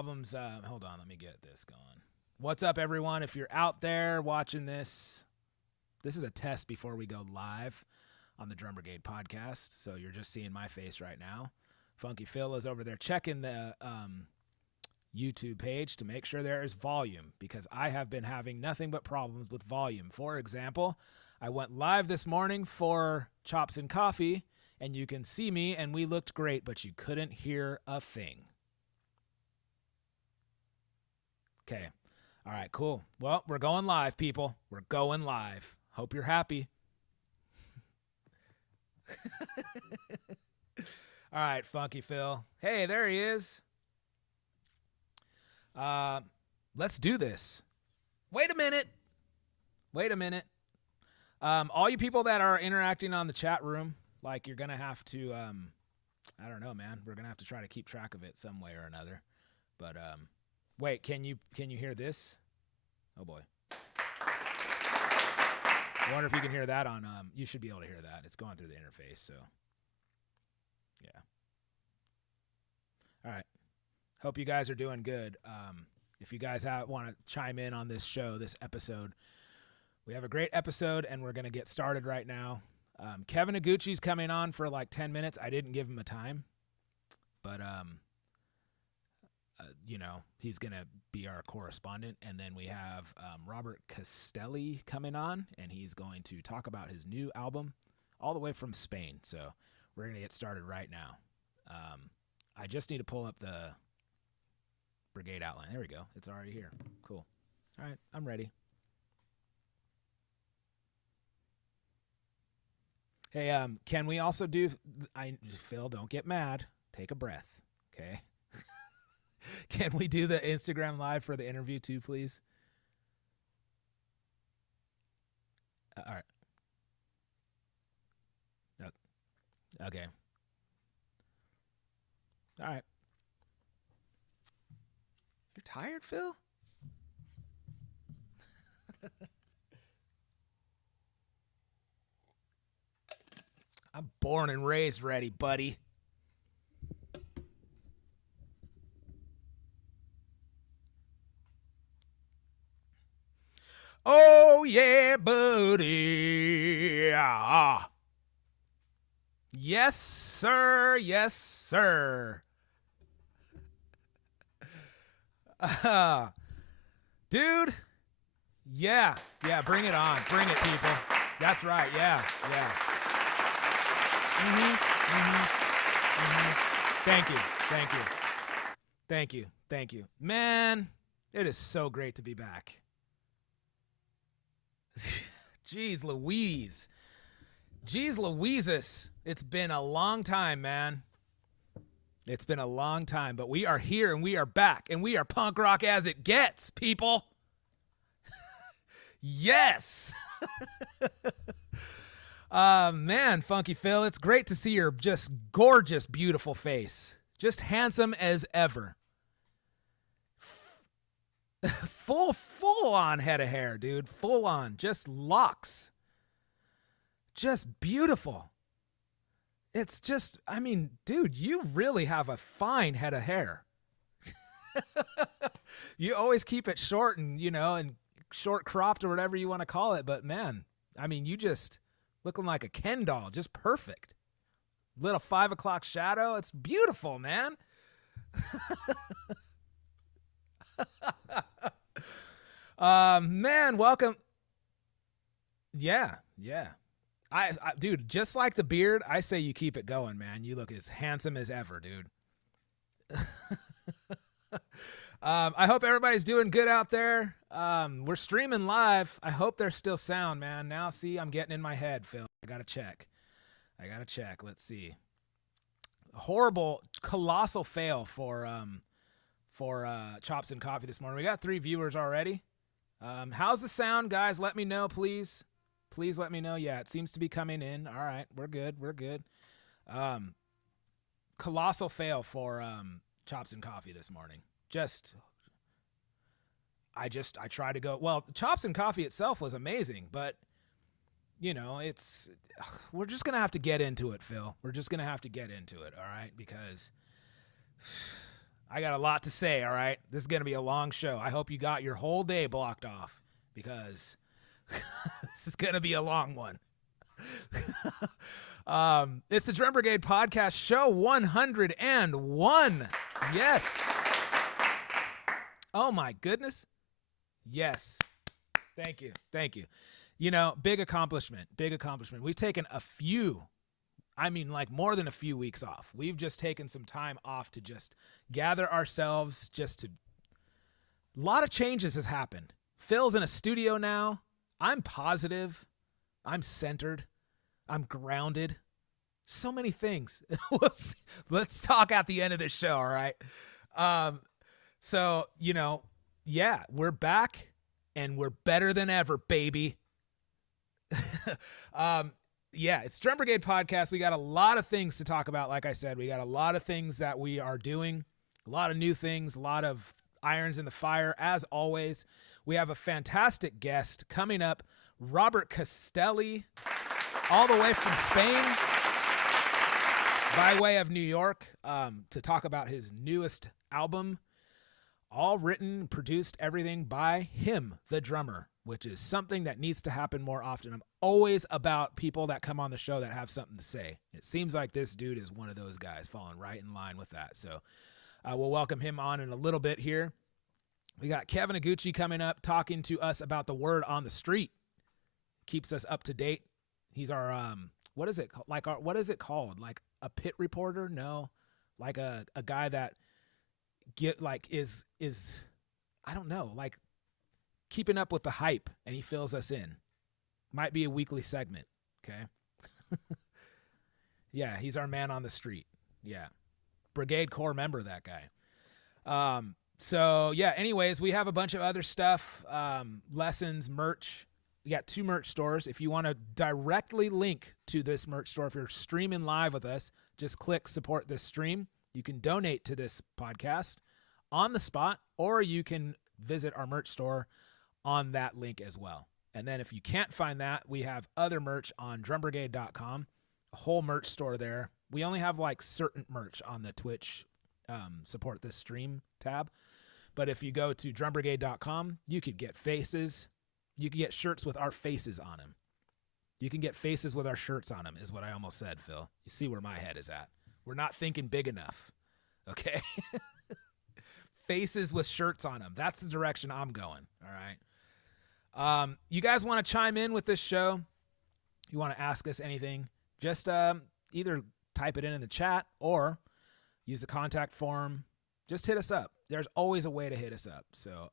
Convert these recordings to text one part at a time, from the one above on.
Albums. Hold on, let me get this going. What's up, everyone? If you're out there watching this, this is a test before we go live on the Drum Brigade podcast. So you're just seeing my face right now. Funky Phil is over there checking the YouTube page to make sure there is volume, because I have been having nothing but problems with volume. For example, I went live this morning for Chops and Coffee, and you can see me, and we looked great, but you couldn't hear a thing. Okay. All right, cool. Well, we're going live, people. We're going live. Hope you're happy. All right, Funky Phil. Hey, there he is. Let's do this. Wait a minute. All you people that are interacting on the chat room, like, you're going to have to, I don't know, man. We're going to have to try to keep track of it some way or another. But, wait, can you hear this? Oh, boy. I wonder if you can hear that on, you should be able to hear that. It's going through the interface, so. Yeah. All right. Hope you guys are doing good. If you guys want to chime in on this show, this episode, we have a great episode, and we're going to get started right now. Kevin Iguchi's coming on for like 10 minutes. I didn't give him a time, but, you know, he's going to be our correspondent. And then we have Robert Castelli coming on, and he's going to talk about his new album all the way from Spain. So we're going to get started right now. I just need to pull up the Brigade outline. There we go. It's already here. Cool. All right, I'm ready. Hey, can we also do, Phil, don't get mad. Take a breath, okay? Can we do the Instagram live for the interview too, please? All right. Okay. All right. You're tired, Phil? I'm born and raised ready, buddy. Oh, yeah, buddy. Yes, sir. Yes, sir. Dude. Yeah. Yeah, bring it on. Bring it, people. That's right. Yeah. Yeah. Thank you. Man, it is so great to be back. Jeez Louise. Jeez Louises. It's been a long time, man. It's been a long time, but we are here and we are back, and we are punk rock as it gets, people. Yes. Man, Funky Phil, it's great to see your just gorgeous, beautiful face. Just handsome as ever. Full on head of hair, dude. Full on. Just locks. Just beautiful. It's just, I mean, dude, you really have a fine head of hair. You always keep it short and, you know, and short cropped or whatever you want to call it. But man, I mean, you just looking like a Ken doll, just perfect. Little 5 o'clock shadow. It's beautiful, man. Man, welcome. Yeah. I dude, just like the beard, I say you keep it going, man. You look as handsome as ever, dude. I hope everybody's doing good out there. We're streaming live. I hope there's still sound, man. Now, see, I'm getting in my head, Phil. I gotta check. Let's see. Horrible, colossal fail for Chops and Coffee this morning. We got 3 viewers already. How's the sound, guys? Let me know, please. Please let me know. Yeah, it seems to be coming in. All right, we're good. Colossal fail for Chops and Coffee this morning. I tried to go, well, Chops and Coffee itself was amazing, but, you know, we're just going to have to get into it, Phil. We're just going to have to get into it, all right? Because I got a lot to say, all right? This is going to be a long show. I hope you got your whole day blocked off because this is going to be a long one. It's the Drum Brigade Podcast, show 101. Yes. Oh, my goodness. Yes. Thank you. Thank you. You know, big accomplishment. Big accomplishment. We've taken more than a few weeks off. We've just taken some time off to just gather ourselves, a lot of changes has happened. Phil's in a studio now. I'm positive. I'm centered. I'm grounded. So many things. Let's talk at the end of this show, all right? So, you know, yeah, we're back and we're better than ever, baby. Yeah, it's Drum Brigade Podcast. We got a lot of things to talk about. Like I said, we got a lot of things that we are doing, a lot of new things, a lot of irons in the fire. As always, we have a fantastic guest coming up, Robert Castelli, all the way from Spain, by way of New York, to talk about his newest album, all written, produced, everything by him, the drummer, which is something that needs to happen more often. I'm always about people that come on the show that have something to say. It seems like this dude is one of those guys falling right in line with that. So we'll welcome him on in a little bit here. We got Kevin Aguchi coming up, talking to us about the word on the street. Keeps us up to date. He's our, what is it called? Like a pit reporter? No, like a guy that is I don't know, like keeping up with the hype, and he fills us in. Might be a weekly segment. Okay. Yeah. He's our man on the street. Yeah. Brigade Corps member, that guy. So yeah, anyways, we have a bunch of other stuff, lessons, merch. We got 2 merch stores. If you want to directly link to this merch store, if you're streaming live with us, just click support this stream. You can donate to this podcast on the spot, or you can visit our merch store on that link as well. And then if you can't find that, we have other merch on drumbrigade.com, a whole merch store there. We only have like certain merch on the Twitch support this stream tab. But if you go to drumbrigade.com, you could get faces. You can get shirts with our faces on them. You can get faces with our shirts on them, is what I almost said, Phil. You see where my head is at. We're not thinking big enough. Okay? Faces with shirts on them. That's the direction I'm going. All right? You guys want to chime in with this show? You want to ask us anything? Just either type it in the chat or use the contact form. Just hit us up. There's always a way to hit us up. So,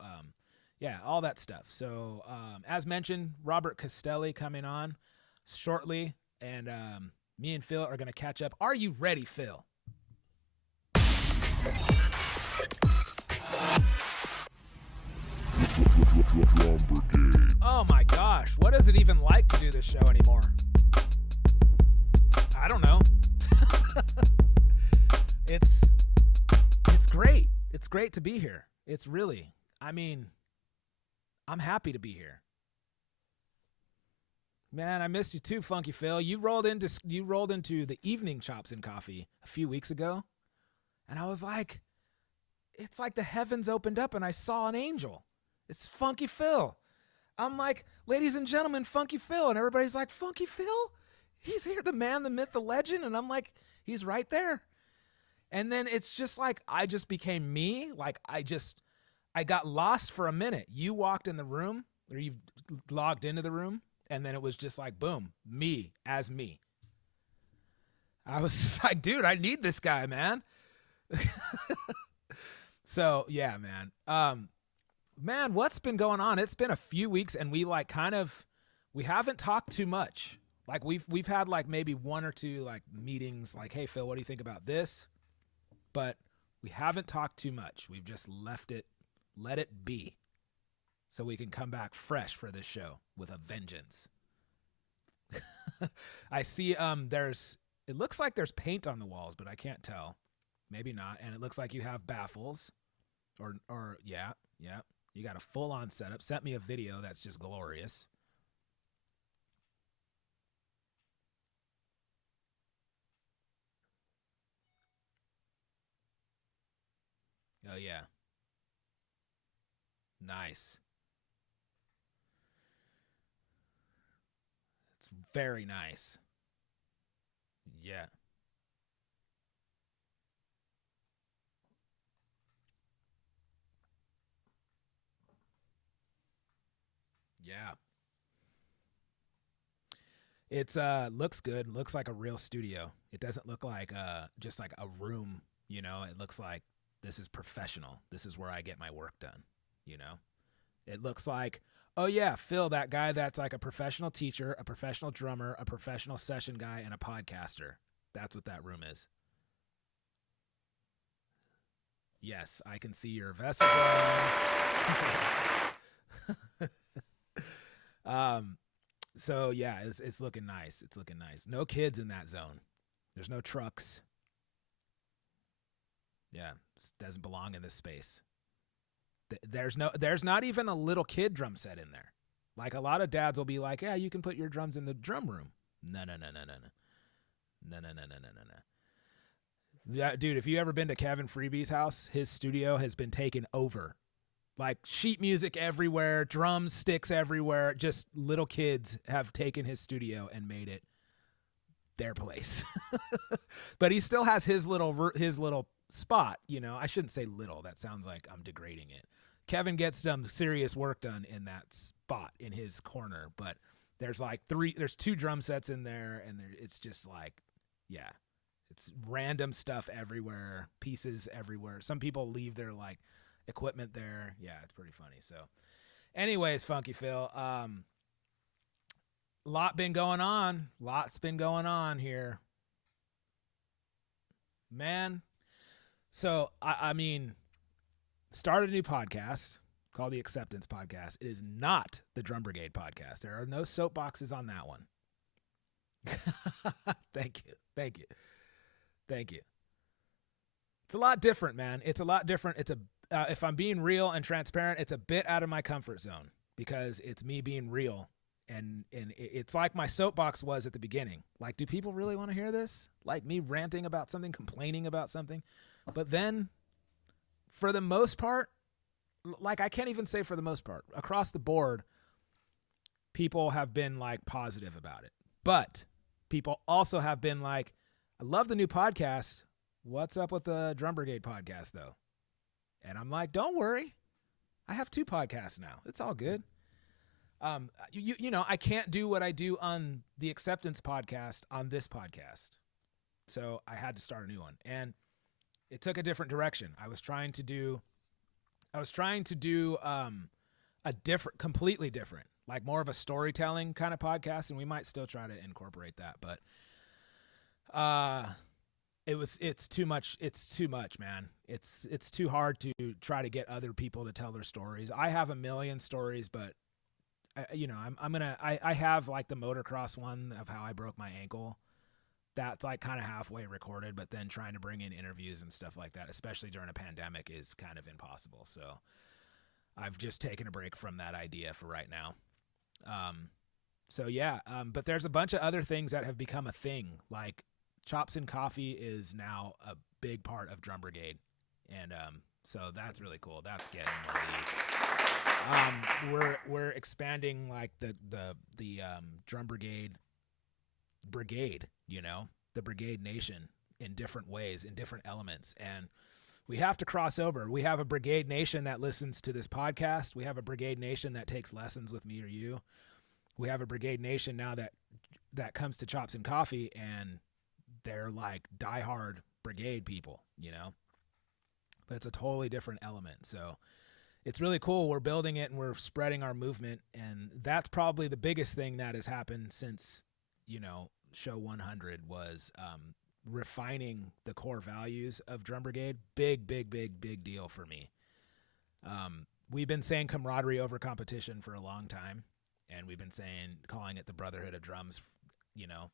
yeah, all that stuff. So, as mentioned, Robert Castelli coming on shortly, and me and Phil are going to catch up. Are you ready, Phil? Oh my gosh, what is it even like to do this show anymore? I don't know. It's great. It's great to be here. It's really, I'm happy to be here. Man, I missed you too, Funky Phil. You rolled into the evening Chops and Coffee a few weeks ago, and I was like, it's like the heavens opened up and I saw an angel. It's Funky Phil. I'm like, ladies and gentlemen, Funky Phil, and everybody's like, Funky Phil? He's here, the man, the myth, the legend, and I'm like, he's right there. And then it's just like I just became me. Like I got lost for a minute. You walked in the room, or you logged into the room, and then it was just like, boom, me as me. I was just like, dude, I need this guy, man. So, yeah, man. Man, what's been going on? It's been a few weeks, and we haven't talked too much. Like we've had like maybe 1 or 2 like meetings like, hey, Phil, what do you think about this? But we haven't talked too much. We've just let it be, so we can come back fresh for this show with a vengeance. I see it looks like there's paint on the walls, but I can't tell. Maybe not. And it looks like you have baffles or yeah. You got a full on setup. Sent me a video that's just glorious. Oh yeah. Nice. It's very nice. Yeah. Yeah. It's looks good. Looks like a real studio. It doesn't look like just like a room, you know. It looks like this is professional. This is where I get my work done, you know. It looks like, oh yeah, Phil, that guy that's like a professional teacher, a professional drummer, a professional session guy, and a podcaster. That's what that room is. Yes, I can see your vessel drums. um, so yeah, it's looking nice. It's looking nice. No kids in that zone. There's no trucks. Yeah, doesn't belong in this space. There's not even a little kid drum set in there. Like a lot of dads will be like, yeah, you can put your drums in the drum room. No, no, no, no, no, no. No, no, no, no, no, no, no. Yeah, dude, if you ever been to Kevin Freeby's house, his studio has been taken over. Like sheet music everywhere, drums, sticks everywhere. Just little kids have taken his studio and made it their place. But he still has his little spot, you know. I shouldn't say little. That sounds like I'm degrading it. Kevin gets some serious work done in that spot in his corner, but there's two drum sets in there, and it's just like, yeah, it's random stuff everywhere, pieces everywhere. Some people leave their like equipment there. Yeah, it's pretty funny. So anyways, Funky Phil, lots been going on here, man. So I mean, started a new podcast called the Acceptance Podcast. It is not the Drum Brigade podcast. There are no soapboxes on that one. Thank you. Thank you. Thank you. It's a lot different, man. It's a lot different. It's a if I'm being real and transparent, it's a bit out of my comfort zone because it's me being real, and it's like my soapbox was at the beginning. Like, do people really want to hear this? Like me ranting about something, complaining about something? But then for the most part, like I can't even say for the most part, across the board, people have been like positive about it. But people also have been like, I love the new podcast. What's up with the Drum Brigade podcast though? And I'm like, don't worry. I have two podcasts now. It's all good. You know, I can't do what I do on the Acceptance Podcast on this podcast. So I had to start a new one. And it took a different direction. I was trying to do a different, completely different, like more of a storytelling kind of podcast, and we might still try to incorporate that, but it's too much. It's too much, man. It's too hard to try to get other people to tell their stories. I have a million stories, but I have like the motocross one of how I broke my ankle. That's like kind of halfway recorded, but then trying to bring in interviews and stuff like that, especially during a pandemic, is kind of impossible. So I've just taken a break from that idea for right now. But there's a bunch of other things that have become a thing. Like Chops and Coffee is now a big part of Drum Brigade. And so that's really cool. That's getting one of these. We're expanding like the Drum Brigade, you know, the Brigade Nation in different ways, in different elements. And we have to cross over. We have a Brigade Nation that listens to this podcast. We have a Brigade Nation that takes lessons with me or you. We have a Brigade Nation now that comes to Chops and Coffee, and they're like diehard Brigade people, you know, but it's a totally different element. So it's really cool. We're building it and we're spreading our movement. And that's probably the biggest thing that has happened since, you know, show 100 was refining the core values of Drum Brigade. Big deal for me. We've been saying camaraderie over competition for a long time, and we've been calling it the Brotherhood of Drums, you know,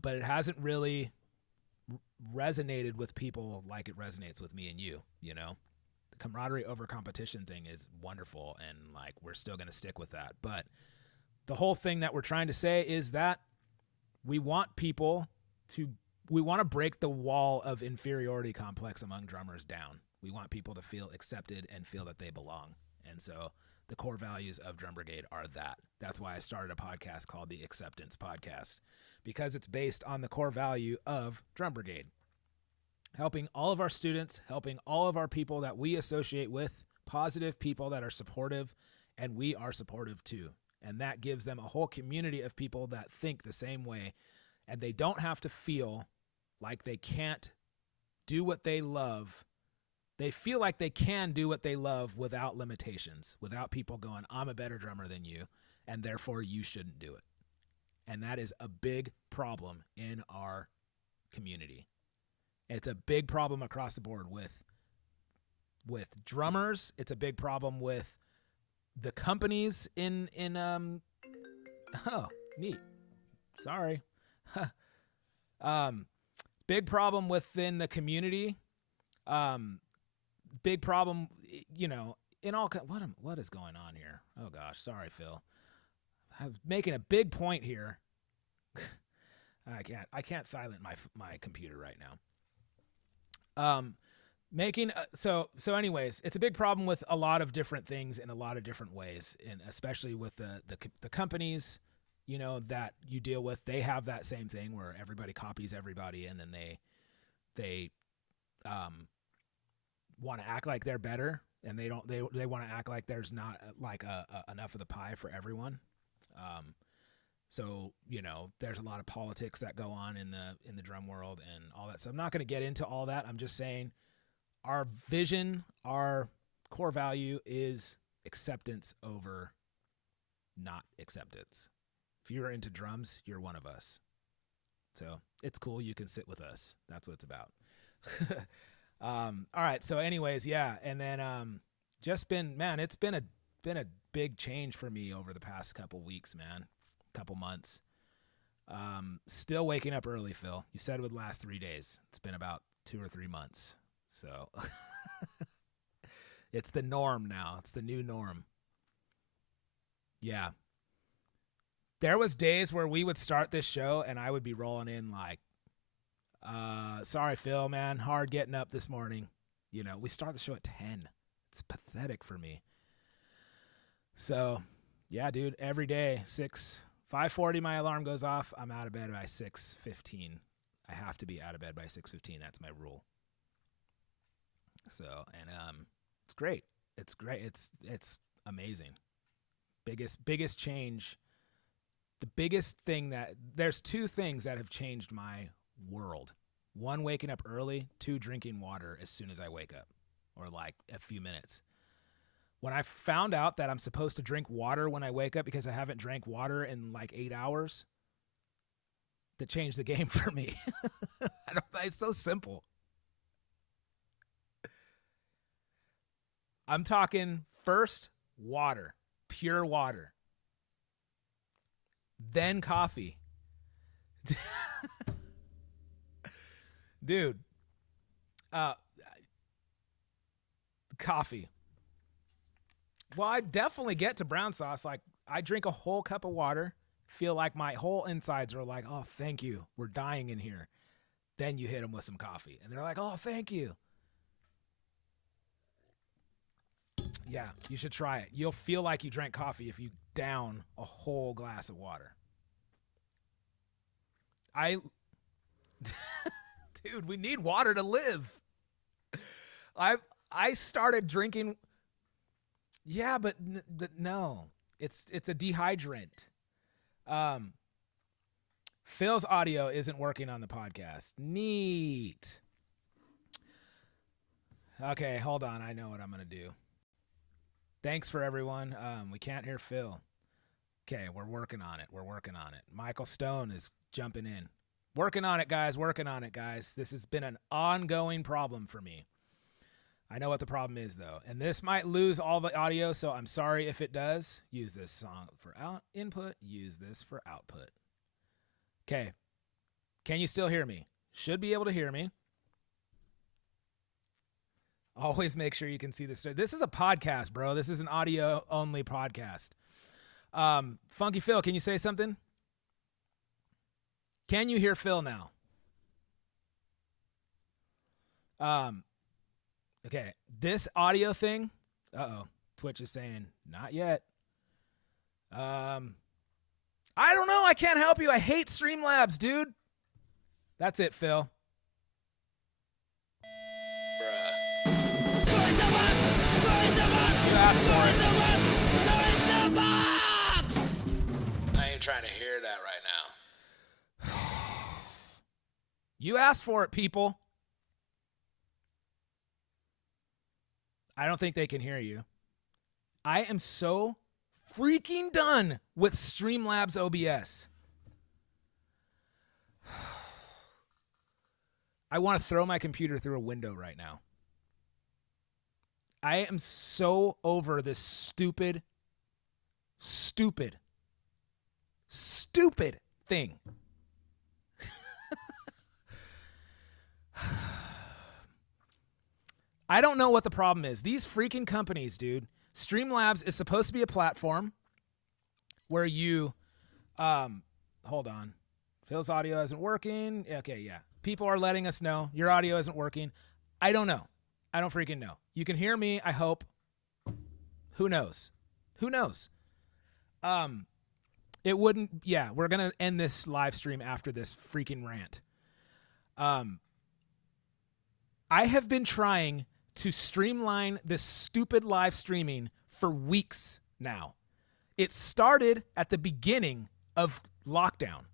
but it hasn't really resonated with people like it resonates with me and you know. The camaraderie over competition thing is wonderful, and like we're still going to stick with that. But the whole thing that we're trying to say is that we want to break the wall of inferiority complex among drummers down. We want people to feel accepted and feel that they belong. And so the core values of Drum Brigade are that. That's why I started a podcast called the Acceptance Podcast, because it's based on the core value of Drum Brigade. Helping all of our students, helping all of our people that we associate with, positive people that are supportive, and we are supportive too. And that gives them a whole community of people that think the same way, and they don't have to feel like they can't do what they love. They feel like they can do what they love without limitations, without people going, I'm a better drummer than you, and therefore you shouldn't do it. And that is a big problem in our community. It's a big problem across the board with drummers. It's a big problem with the companies in oh, neat. Sorry. Big problem within the community. Big problem, in all, what is going on here? Oh gosh, sorry, Phil. I'm making a big point here. I can't silence my computer right now. So anyways, it's a big problem with a lot of different things in a lot of different ways, and especially with the companies, that you deal with. They have that same thing where everybody copies everybody, and then they want to act like they're better, and they want to act like there's not enough of the pie for everyone. So there's a lot of politics that go on in the drum world and all that. So I'm not going to get into all that. I'm just saying our vision, our core value is acceptance over not acceptance. If you're into drums, you're one of us. So it's cool. You can sit with us. That's what it's about. All right. So anyways, yeah. And then it's been a big change for me over the past couple weeks, man. Couple months. Still waking up early, Phil. You said it would last 3 days. It's been about 2 or 3 months. So it's the norm now. It's the new norm. Yeah. There was days where we would start this show and I would be rolling in like, sorry, Phil, man, hard getting up this morning. We start the show at 10. It's pathetic for me. So yeah, dude, every day, 5:40, my alarm goes off. I'm out of bed by 6:15. I have to be out of bed by 6:15. That's my rule. So, and it's great. It's great. It's amazing. Biggest change. The biggest thing there's 2 things that have changed my world. 1, waking up early. 2, drinking water as soon as I wake up, or like a few minutes. When I found out that I'm supposed to drink water when I wake up because I haven't drank water in like 8 hours, that changed the game for me. It's so simple. I'm talking first water, pure water, then coffee. Dude, coffee. Well, I definitely get to brown sauce. Like, I drink a whole cup of water, feel like my whole insides are like, oh, thank you. We're dying in here. Then you hit them with some coffee, and they're like, oh, thank you. Yeah, you should try it. You'll feel like you drank coffee if you down a whole glass of water. Dude, we need water to live. I started drinking. Yeah, but no, it's a dehydrant. Phil's audio isn't working on the podcast. Neat. Okay, hold on. I know what I'm going to do. Thanks for everyone. We can't hear Phil. Okay, we're working on it. Michael Stone is jumping in. Working on it, guys. This has been an ongoing problem for me. I know what the problem is, though. And this might lose all the audio, so I'm sorry if it does. Use this song for input. Use this for output. Okay. Can you still hear me? Should be able to hear me. Always make sure you can see this. This is a podcast, bro. This is an audio-only podcast. Funky Phil, can you say something? Can you hear Phil now? Okay, this audio thing. Twitch is saying not yet. I don't know. I can't help you. I hate Streamlabs, dude. That's it, Phil. Bruh. You asked for it. I ain't trying to hear that right now. You asked for it, people. I don't think they can hear you. I am so freaking done with Streamlabs OBS. I want to throw my computer through a window right now. I am so over this stupid thing. I don't know what the problem is. These freaking companies, dude. Streamlabs is supposed to be a platform where you, hold on. Phil's audio isn't working. Okay, yeah. People are letting us know your audio isn't working. I don't know. I don't freaking know. You can hear me, I hope. Who knows? Who knows? It wouldn't, yeah, we're going to end this live stream after this freaking rant. I have been trying to streamline this stupid live streaming for weeks now. It started at the beginning of lockdown.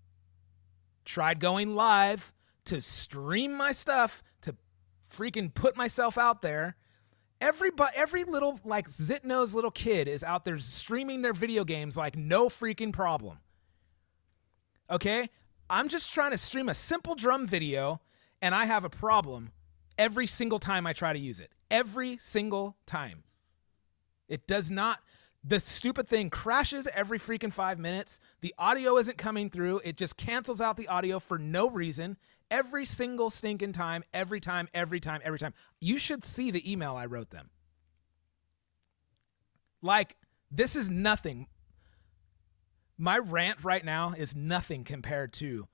Tried going live to stream my stuff, to freaking put myself out there. Every little, like, zit-nosed little kid is out there streaming their video games like no freaking problem. Okay? I'm just trying to stream a simple drum video, and I have a problem every single time I try to use it. Every single time. It does not, the stupid thing crashes every freaking 5 minutes. The audio isn't coming through. It just cancels out the audio for no reason. Every single stinking time, every time. You should see the email I wrote them. Like, this is nothing. My rant right now is nothing compared to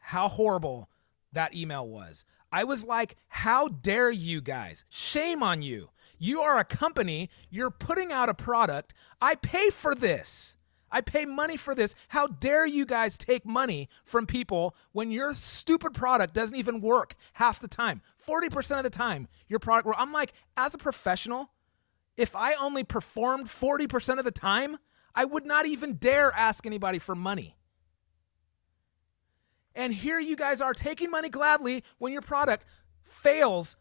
how horrible that email was. I was like, how dare you guys? Shame on you. You are a company. You're putting out a product. I pay for this. I pay money for this. How dare you guys take money from people when your stupid product doesn't even work half the time? 40% of the time, your product works. I'm like, as a professional, if I only performed 40% of the time, I would not even dare ask anybody for money. And here you guys are taking money gladly when your product fails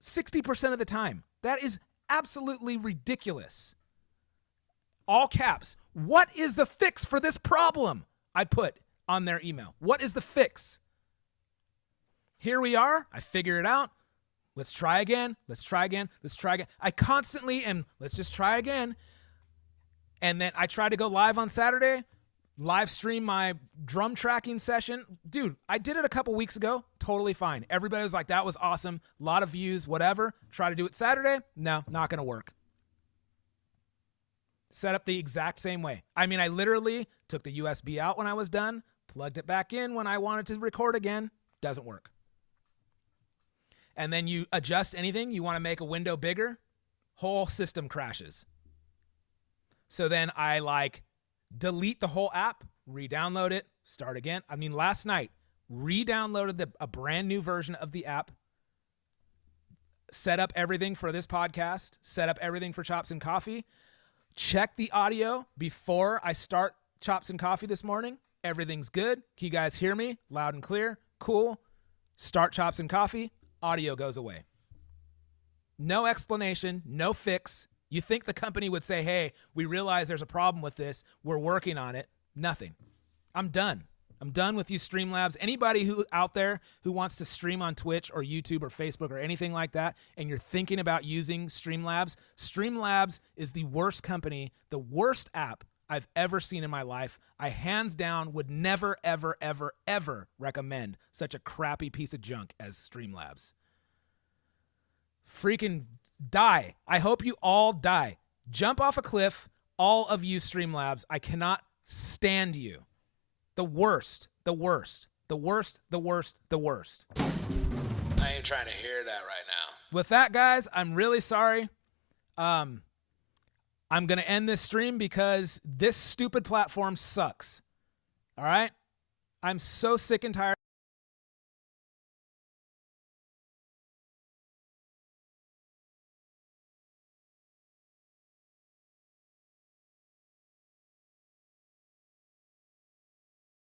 60% of the time. That is absolutely ridiculous. All caps. What is the fix for this problem? I put on their email. What is the fix? Here we are. I figure it out. Let's try again. Let's try again. Let's try again. I constantly am, let's just try again. And then I try to go live on Saturday. Live stream my drum tracking session. Dude, I did it a couple weeks ago. Totally fine. Everybody was like, that was awesome. A lot of views, whatever. Try to do it Saturday. No, not going to work. Set up the exact same way. I mean, I literally took the USB out when I was done, plugged it back in when I wanted to record again. Doesn't work. And then you adjust anything. You want to make a window bigger. Whole system crashes. So then I delete the whole app, re-download it, start again. I mean, last night, re-downloaded a brand new version of the app, set up everything for this podcast, set up everything for Chops and Coffee, check the audio before I start Chops and Coffee this morning. Everything's good. Can you guys hear me? Loud and clear. Cool. Start Chops and Coffee. Audio goes away. No explanation, no fix. You think the company would say, hey, we realize there's a problem with this. We're working on it. Nothing. I'm done. I'm done with you Streamlabs. Anybody who out there who wants to stream on Twitch or YouTube or Facebook or anything like that, and you're thinking about using Streamlabs, Streamlabs is the worst company, the worst app I've ever seen in my life. I hands down would never, ever, ever, ever recommend such a crappy piece of junk as Streamlabs. Freaking die. I hope you all die. Jump off a cliff, all of you Streamlabs. I cannot stand you. The worst, the worst, the worst, the worst, the worst. I ain't trying to hear that right now. with that, guys, I'm really sorry. I'm going to end this stream because this stupid platform sucks. All right? I'm so sick and tired